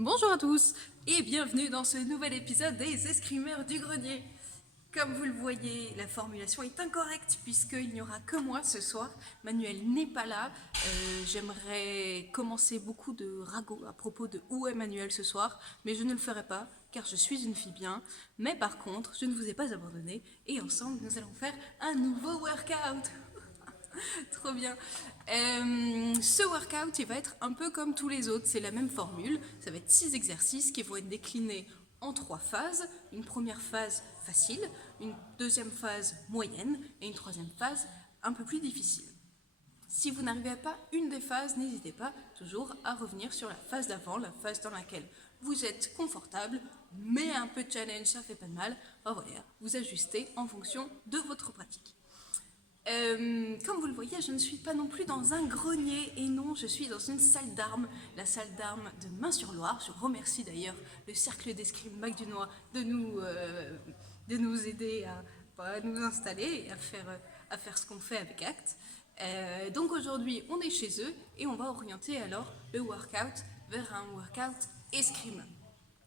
Bonjour à tous et bienvenue dans ce nouvel épisode des Escrimeurs du Grenier. Comme vous le voyez, la formulation est incorrecte puisqu'il n'y aura que moi ce soir. Manuel n'est pas là. J'aimerais commencer beaucoup de ragots à propos de où est Manuel ce soir, mais je ne le ferai pas car je suis une fille bien. Mais par contre, je ne vous ai pas abandonné et ensemble nous allons faire un nouveau workout. Trop bien. Ce workout, il va être un peu comme tous les autres. C'est la même formule. Ça va être 6 exercices qui vont être déclinés en 3 phases. Une première phase facile, une deuxième phase moyenne et une troisième phase un peu plus difficile. Si vous n'arrivez pas à une des phases, n'hésitez pas toujours à revenir sur la phase d'avant, la phase dans laquelle vous êtes confortable, mais un peu de challenge, ça fait pas de mal. Enfin, voilà, vous ajustez en fonction de votre pratique. Comme vous le voyez, je ne suis pas non plus dans un grenier, et non, je suis dans une salle d'armes, la salle d'armes de Main-sur-Loire. Je remercie d'ailleurs le Cercle d'Escrime Mac Dunois de nous aider à nous installer et à faire ce qu'on fait avec ACT. Donc aujourd'hui, on est chez eux et on va orienter alors le workout vers un workout escrime.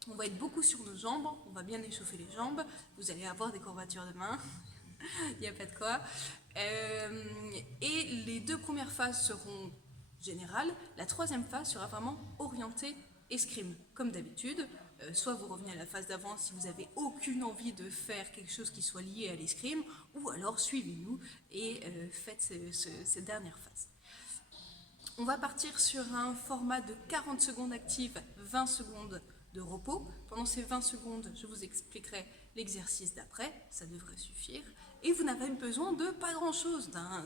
On va être beaucoup sur nos jambes, on va bien échauffer les jambes, vous allez avoir des courbatures de main, il n'y a pas de quoi. Et les 2 premières phases seront générales. La troisième phase sera vraiment orientée escrime, comme d'habitude. Soit vous revenez à la phase d'avant si vous n'avez aucune envie de faire quelque chose qui soit lié à l'escrime, ou alors suivez-nous et faites ces dernières phases. On va partir sur un format de 40 secondes actives, 20 secondes de repos. Pendant ces 20 secondes, je vous expliquerai l'exercice d'après, ça devrait suffire. Et vous n'avez besoin de pas grand-chose, d'un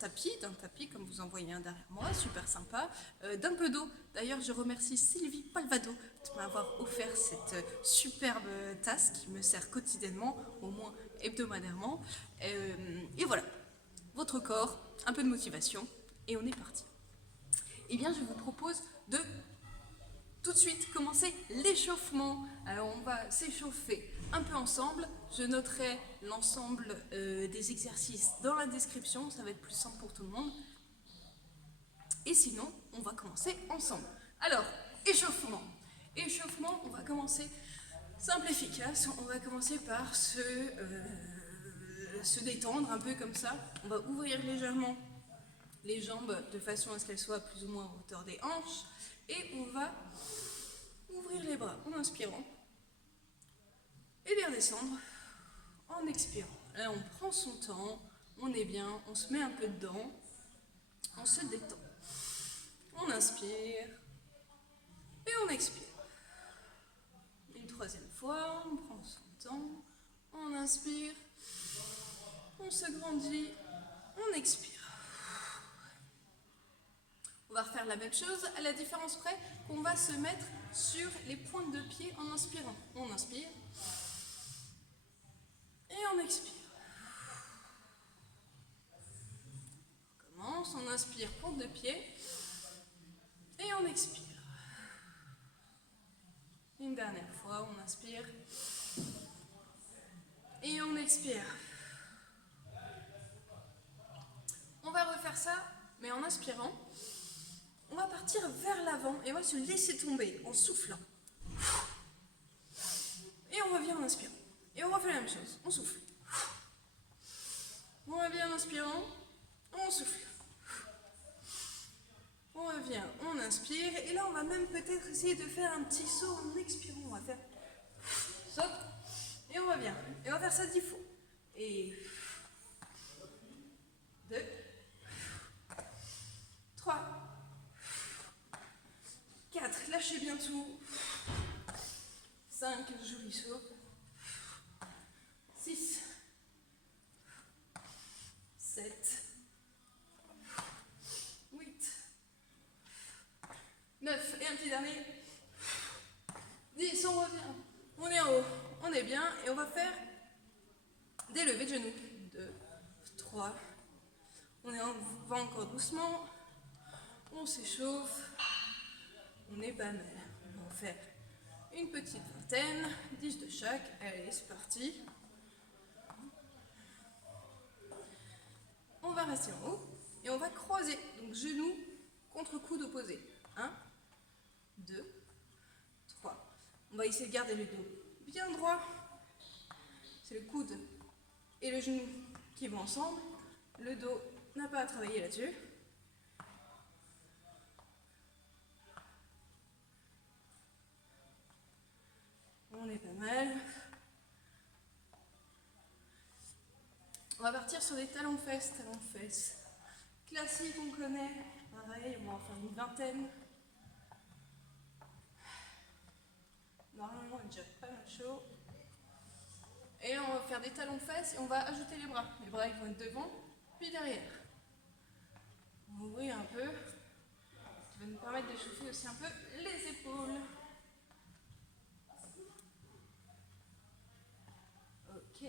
tapis comme vous en voyez un derrière moi, super sympa, d'un peu d'eau. D'ailleurs, je remercie Sylvie Palvado de m'avoir offert cette superbe tasse qui me sert quotidiennement, au moins hebdomadairement. Et voilà, votre corps, un peu de motivation, et on est parti. Eh bien, je vous propose de tout de suite commencer l'échauffement. Alors, on va s'échauffer un peu ensemble. Je noterai l'ensemble des exercices dans la description. Ça va être plus simple pour tout le monde. Et sinon, on va commencer ensemble. Alors, échauffement. Échauffement, on va commencer simple, efficace. On va commencer par se détendre un peu comme ça. On va ouvrir légèrement les jambes de façon à ce qu'elles soient plus ou moins en hauteur des hanches. Et on va ouvrir les bras en inspirant et les redescendre en expirant. Là, on prend son temps, on est bien, on se met un peu dedans, on se détend. On inspire et on expire. Une troisième fois, on prend son temps, on inspire, on se grandit, on expire. On va refaire la même chose, à la différence près qu'on va se mettre sur les pointes de pied en inspirant. On inspire et on expire. On commence, on inspire pointe de pied et on expire. Une dernière fois, on inspire et on expire. On va refaire ça, mais en inspirant. On va partir vers l'avant et on va se laisser tomber en soufflant. Et on revient en inspirant. Et on refait la même chose, on souffle. On revient en inspirant, on souffle. On revient, on inspire. Et là, on va même peut-être essayer de faire un petit saut en expirant. On va faire saut. Et on revient. Et on va faire ça 10 fois. Et 2, 3, 4, lâchez bien tout. 5, joli saut. 6, 7, 8, 9, et un petit dernier. 10, on revient. On est en haut, on est bien, et on va faire des levées de genoux. 2, 3, on va encore doucement. On s'échauffe. On est pas mal. On va faire une petite vingtaine, 10 de chaque. Allez, c'est parti. On va rester en haut et on va croiser. Donc genoux contre coude opposé. 1, 2, On va essayer de garder le dos bien droit. C'est le coude et le genou qui vont ensemble. Le dos n'a pas à travailler là-dessus. On est pas mal. On va partir sur des talons-fesses, talons-fesses. Classique, on connaît. Pareil, on va en faire une vingtaine. Normalement, on est déjà pas mal chaud. Et là, on va faire des talons-fesses et on va ajouter les bras. Les bras, ils vont être devant, puis derrière. On va ouvrir un peu. Ça va nous permettre d'échauffer aussi un peu les épaules. Ok.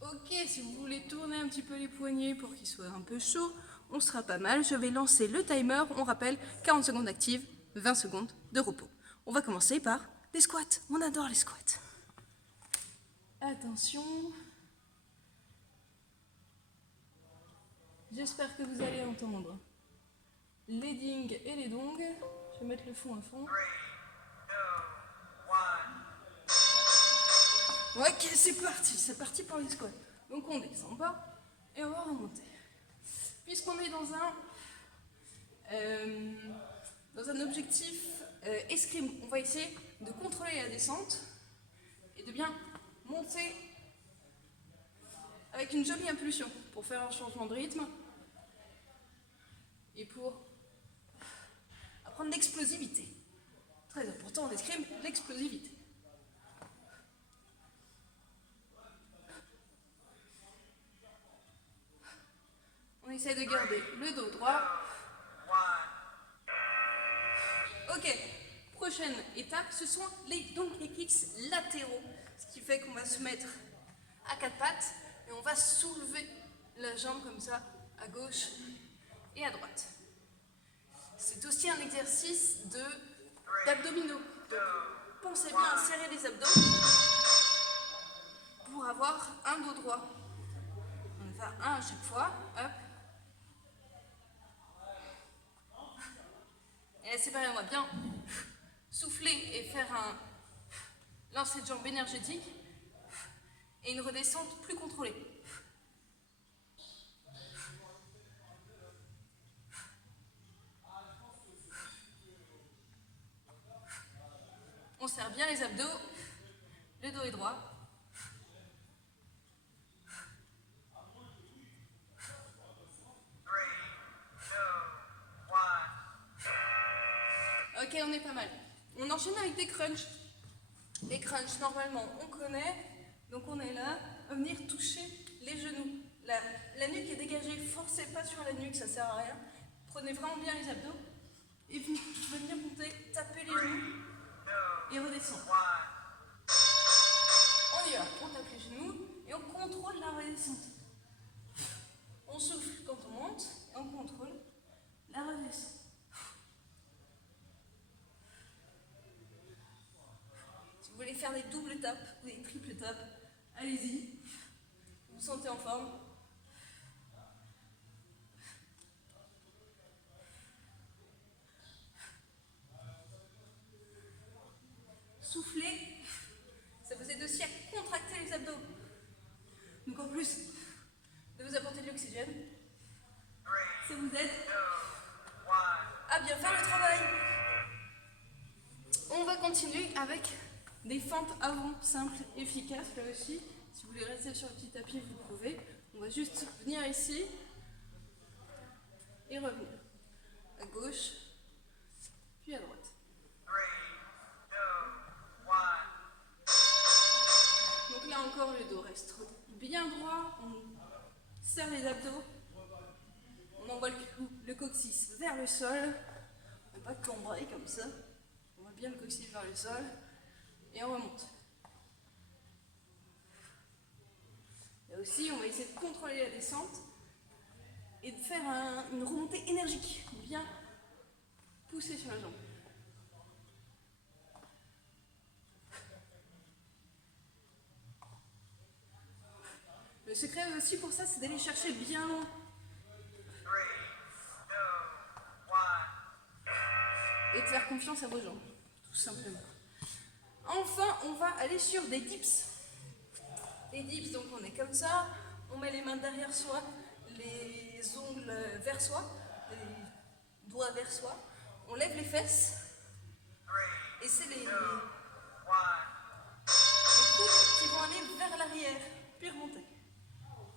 Ok, si vous voulez tourner un petit peu les poignets pour qu'ils soient un peu chauds, on sera pas mal. Je vais lancer le timer. On rappelle 40 secondes actives, 20 secondes de repos. On va commencer par les squats. On adore les squats. Attention. J'espère que vous allez entendre les dings et les dongs. Je vais mettre le fond à fond. Ok, c'est parti pour les squats. Donc on descend bas et on va remonter. Puisqu'on est dans un objectif escrime, on va essayer de contrôler la descente et de bien monter avec une jolie impulsion pour faire un changement de rythme et pour apprendre l'explosivité. Très important en escrime, l'explosivité. On essaie de garder le dos droit. Ok, prochaine étape, ce sont les kicks latéraux. Ce qui fait qu'on va se mettre à quatre pattes et on va soulever la jambe comme ça, à gauche et à droite. C'est aussi un exercice d'abdominaux. Donc pensez bien à serrer les abdos pour avoir un dos droit. On va faire un à chaque fois. Hop. Et là, c'est pareil, on va bien souffler et faire un lancer de jambe énergétique et une redescente plus contrôlée. On serre bien les abdos, le dos est droit. Ok, on est pas mal. On enchaîne avec des crunchs. Les crunchs, normalement, on connaît. Donc on est là, à venir toucher les genoux. La nuque est dégagée, forcez pas sur la nuque, ça sert à rien. Prenez vraiment bien les abdos. Et puis, je vais venir monter, taper les genoux et redescendre. On y va, on tape les genoux et on contrôle la redescente. On souffle quand on monte et on contrôle la redescente. Si vous voulez faire des doubles tapes ou des triples tapes, allez-y. Vous vous sentez en forme. Soufflez, ça vous aide aussi à contracter les abdos. Donc en plus de vous apporter de l'oxygène, ça vous aide à bien faire le travail. On va continuer avec des fentes avant simples, efficaces là aussi. Si vous voulez rester sur le petit tapis, vous pouvez. On va juste venir ici et revenir à gauche, puis à droite. Donc là encore, le dos reste bien droit. On serre les abdos. On envoie le coccyx vers le sol. On ne va pas cambrer comme ça. On va bien le coccyx vers le sol. Et on remonte. Là aussi, on va essayer de contrôler la descente et de faire une remontée énergique. Bien pousser sur la jambe. Le secret aussi pour ça, c'est d'aller chercher bien loin. et de faire confiance à vos jambes, tout simplement. Enfin, on va aller sur des dips. Les dips, donc on est comme ça, on met les mains derrière soi, les ongles vers soi, les doigts vers soi, on lève les fesses, et c'est les coudes qui vont aller vers l'arrière, puis remonter.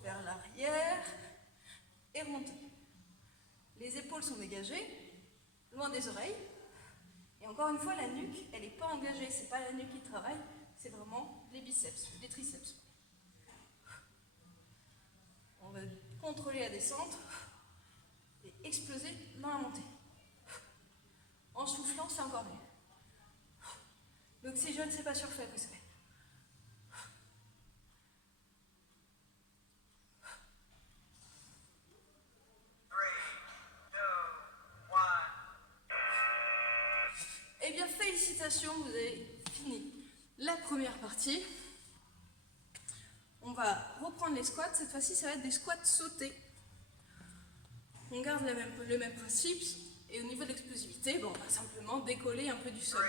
Vers l'arrière, et remonter. Les épaules sont dégagées, loin des oreilles. Et encore une fois, la nuque, elle n'est pas engagée. C'est pas la nuque qui travaille, c'est vraiment les biceps, les triceps. On va contrôler la descente et exploser dans la montée. En soufflant, c'est encore mieux. L'oxygène, c'est pas surfait, vous savez. Eh bien, félicitations, vous avez fini la première partie. On va reprendre les squats. Cette fois-ci, ça va être des squats sautés. On garde le même principe. Et au niveau de l'explosivité, bon, on va simplement décoller un peu du sol.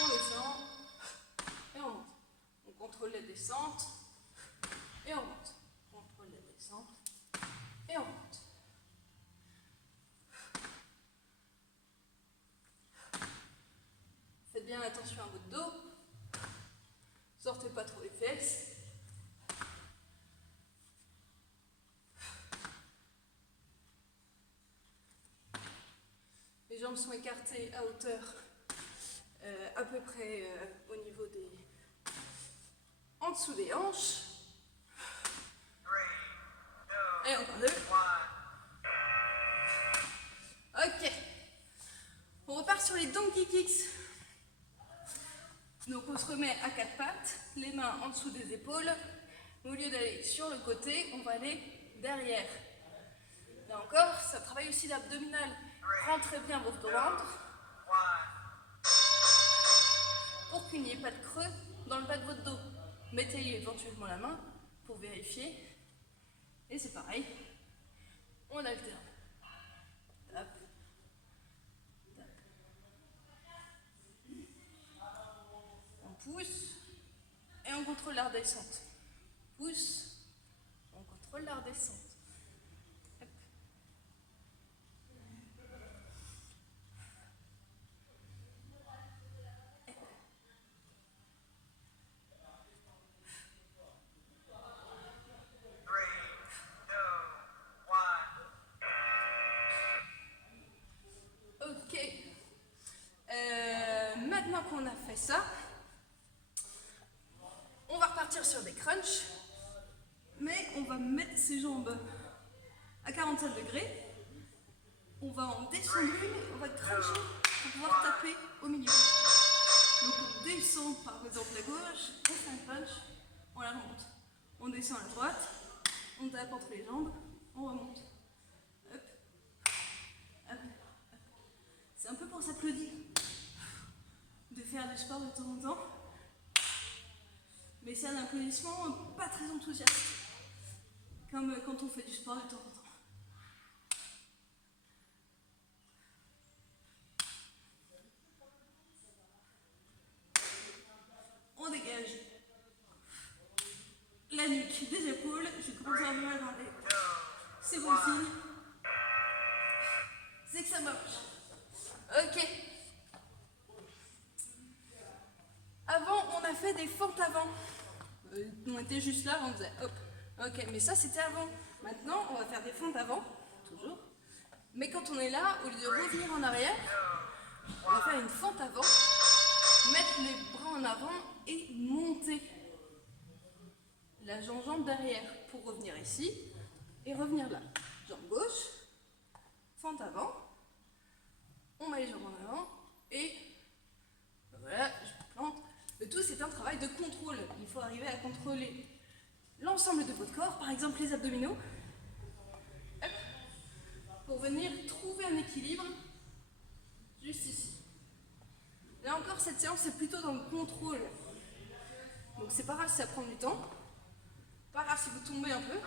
On descend et on monte. On contrôle la descente et on monte. On contrôle la descente et on monte. Faites bien attention à votre dos. Sortez pas trop les fesses. Les jambes sont écartées à hauteur à peu près au niveau des... en dessous des hanches. Et encore deux. Ok. On repart sur les donkey kicks. Donc on se remet à quatre pattes, les mains en dessous des épaules. Au lieu d'aller sur le côté, on va aller derrière. Là encore, ça travaille aussi l'abdominal. Rentrez bien votre ventre pour qu'il n'y ait pas de creux dans le bas de votre dos. Mettez-y éventuellement la main pour vérifier. Et c'est pareil, on alterne. Tap, tap. On pousse et on contrôle la redescente. Pousse, on contrôle la redescente. Maintenant qu'on a fait ça, on va repartir sur des crunchs, mais on va mettre ses jambes à 45 degrés. On va en descendre une, on va cruncher pour pouvoir taper au milieu. Donc on descend par exemple la gauche, on fait un crunch, on la remonte. On descend à la droite, on tape entre les jambes, on remonte. Hop, hop, hop. C'est un peu pour s'applaudir de faire du sport de temps en temps, mais c'est un applaudissement pas très enthousiaste, comme quand on fait du sport de temps en temps. On dégage la nuque des épaules, je commence à bien dans les... C'est bon signe, c'est que ça marche. Ok. Avant, on a fait des fentes avant. On était juste là, on faisait hop. Ok, mais ça c'était avant. Maintenant, on va faire des fentes avant, toujours. Mais quand on est là, au lieu de revenir en arrière, on va faire une fente avant, mettre les bras en avant et monter la jambe derrière pour revenir ici et revenir là. Jambe gauche, fente avant, on met les jambes en avant et voilà, je plante. Le tout, c'est un travail de contrôle. Il faut arriver à contrôler l'ensemble de votre corps, par exemple les abdominaux, hop, pour venir trouver un équilibre juste ici. Là encore, cette séance est plutôt dans le contrôle. Donc c'est pas grave si ça prend du temps, pas grave si vous tombez un peu,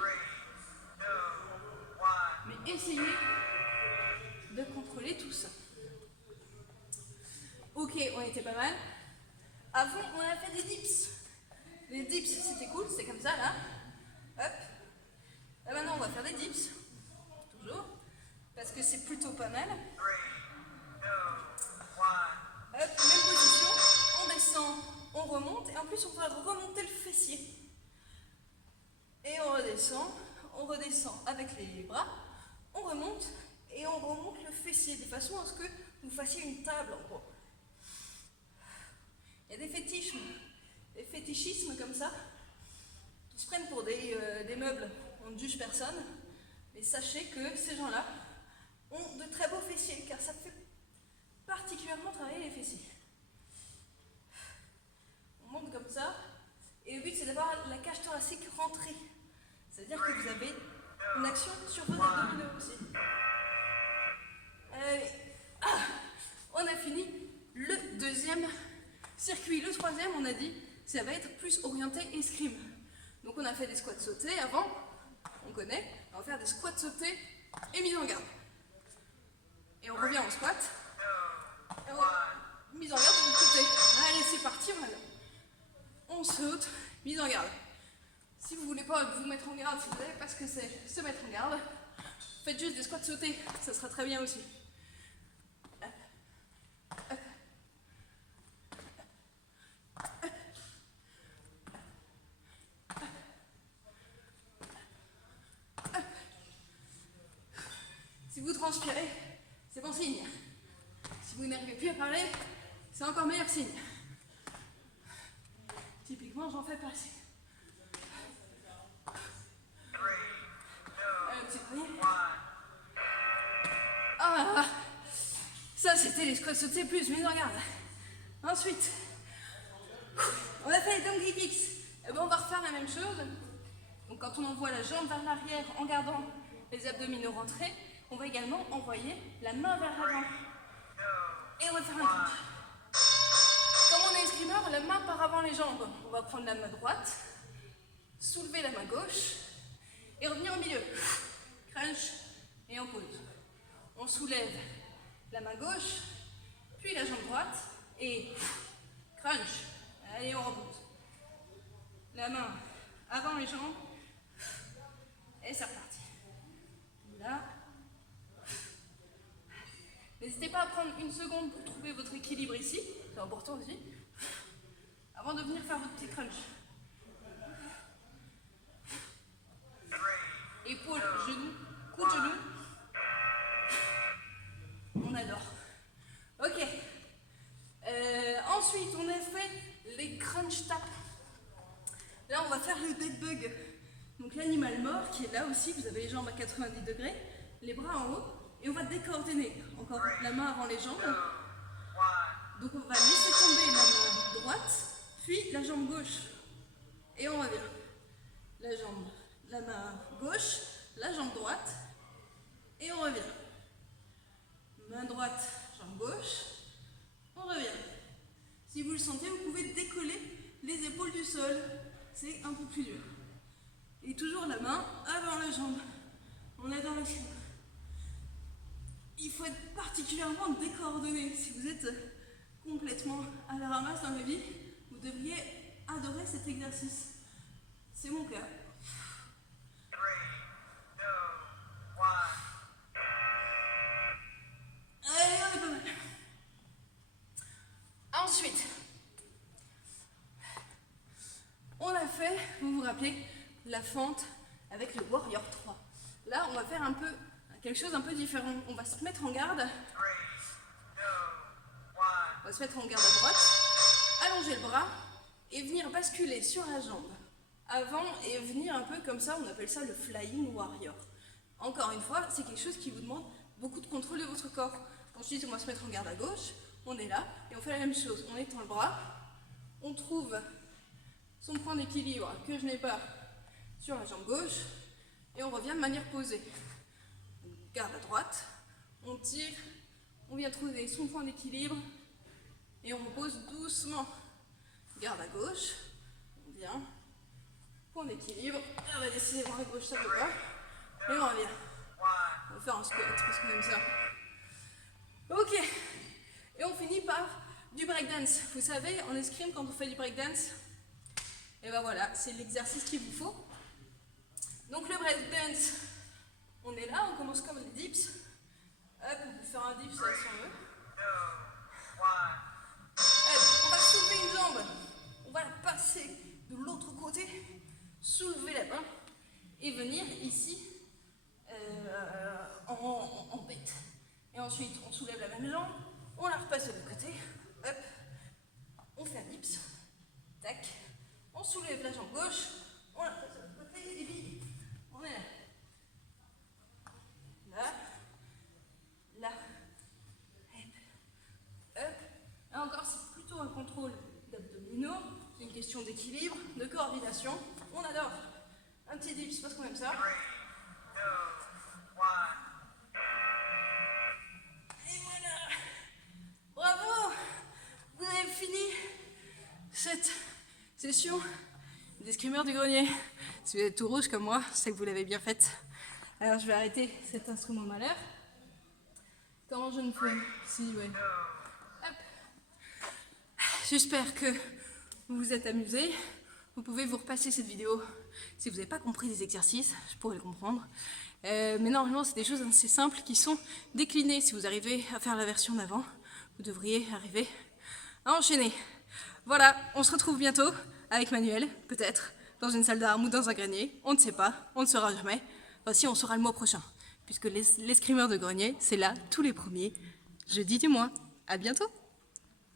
mais essayez de contrôler tout ça. Ok, on était pas mal. Avant, on a fait des dips. Les dips, c'était cool, c'est comme ça là. Hop. Là maintenant, on va faire des dips. Toujours. Parce que c'est plutôt pas mal. Hop, même position. On descend, on remonte. Et en plus, on va remonter le fessier. Et on redescend avec les bras. On remonte et on remonte le fessier de façon à ce que vous fassiez une table en gros. Il y a des fétichismes comme ça, qui se prennent pour des meubles. On ne juge personne, mais sachez que ces gens-là ont de très beaux fessiers, car ça fait particulièrement travailler les fessiers. On monte comme ça, et le but c'est d'avoir la cage thoracique rentrée. C'est-à-dire que vous avez une action sur vos abdominaux aussi. Allez, on a fini le deuxième circuit. Le troisième, on a dit, ça va être plus orienté escrime. Donc on a fait des squats sautés avant, on connaît. On va faire des squats sautés et mise en garde. Et on revient en squat. Et mise en garde de l'autre côté. Allez, c'est parti, on saute, mise en garde. Si vous voulez pas vous mettre en garde, si vous savez pas ce que c'est se mettre en garde, faites juste des squats sautés, ça sera très bien aussi. Si vous transpirez, c'est bon signe. Si vous n'arrivez plus à parler, c'est encore meilleur signe. Typiquement, j'en fais pas assez. Un petit premier. Ah, ça c'était les squats sautés plus mise en garde. Ensuite, on a fait les donkey kicks. Et ben on va refaire la même chose. Donc quand on envoie la jambe vers l'arrière en gardant les abdominaux rentrés, on va également envoyer la main vers l'avant. Et on va faire un crunch. Comme on est escrimeur, la main par avant les jambes. On va prendre la main droite, soulever la main gauche et revenir au milieu. Crunch et on pose. On soulève la main gauche, puis la jambe droite et crunch. Allez, on repose. La main avant les jambes et c'est reparti. Là. N'hésitez pas à prendre une seconde pour trouver votre équilibre ici, c'est important aussi, avant de venir faire votre petit crunch. Épaule, genou, coup de genou. On adore. Ok. Ensuite, on a fait les crunch taps. Là, on va faire le dead bug. Donc l'animal mort qui est là aussi, vous avez les jambes à 90 degrés, les bras en haut, et on va décoordonner. Encore la main avant les jambes. Donc on va laisser tomber la main droite, puis la jambe gauche. Et on revient. La main gauche, la jambe droite, et on revient. Main droite, jambe gauche, on revient. Si vous le sentez, vous pouvez décoller les épaules du sol. C'est un peu plus dur. Et toujours la main avant la jambe. On est dans la jambe. Il faut être particulièrement décoordonné. Si vous êtes complètement à la ramasse dans la vie, vous devriez adorer cet exercice. C'est mon cas. Allez, on est pas mal. Ensuite, on a fait, vous vous rappelez, la fente avec le Warrior 3. Là, on va faire quelque chose un peu différent. On va se mettre en garde. On va se mettre en garde à droite, allonger le bras et venir basculer sur la jambe avant et venir un peu comme ça, on appelle ça le Flying Warrior. Encore une fois, c'est quelque chose qui vous demande beaucoup de contrôle de votre corps. Quand je dis qu'on va se mettre en garde à gauche, on est là et on fait la même chose. On étend le bras, on trouve son point d'équilibre que je n'ai pas sur la jambe gauche et on revient de manière posée. Garde à droite, on tire, on vient trouver son point d'équilibre et on repose doucement. Garde à gauche, on vient, point d'équilibre, on va décider à gauche, ça peut pas, et on revient. On va faire un squat parce qu'on aime ça. Ok. Et on finit par du breakdance. Vous savez, en escrime, quand on fait du breakdance, et ben voilà, c'est l'exercice qu'il vous faut. Donc le breakdance, on est là, on commence comme les dips. Hop, on peut faire un dips là si on veut. Hop, on va soulever une jambe, on va la passer de l'autre côté, soulever la main et venir ici en bête. Et ensuite, on soulève la même jambe, on la repasse de l'autre côté. Hop, on fait un dips. Tac, on soulève la jambe gauche, on la passe de l'autre côté et puis on est là. Là, là, hop. Et encore, c'est plutôt un contrôle d'abdominaux, c'est une question d'équilibre, de coordination. On adore. Un petit dips parce qu'on aime ça. Et voilà. Bravo. Vous avez fini cette session d'escrimeur du grenier. Si vous êtes tout rouge comme moi, c'est que vous l'avez bien faite. Alors je vais arrêter cet instrument malheur. Comment je ne fais? Si, ouais. Hop. J'espère que vous vous êtes amusés. Vous pouvez vous repasser cette vidéo. Si vous n'avez pas compris les exercices, je pourrais le comprendre. Mais normalement, c'est des choses assez simples qui sont déclinées. Si vous arrivez à faire la version d'avant, vous devriez arriver à enchaîner. Voilà, on se retrouve bientôt avec Manuel, peut-être, dans une salle d'armes ou dans un grenier. On ne sait pas, on ne saura jamais. Enfin, si, on saura le mois prochain, puisque l'escrimeur de grenier, c'est là tous les premiers jeudis du mois. À bientôt!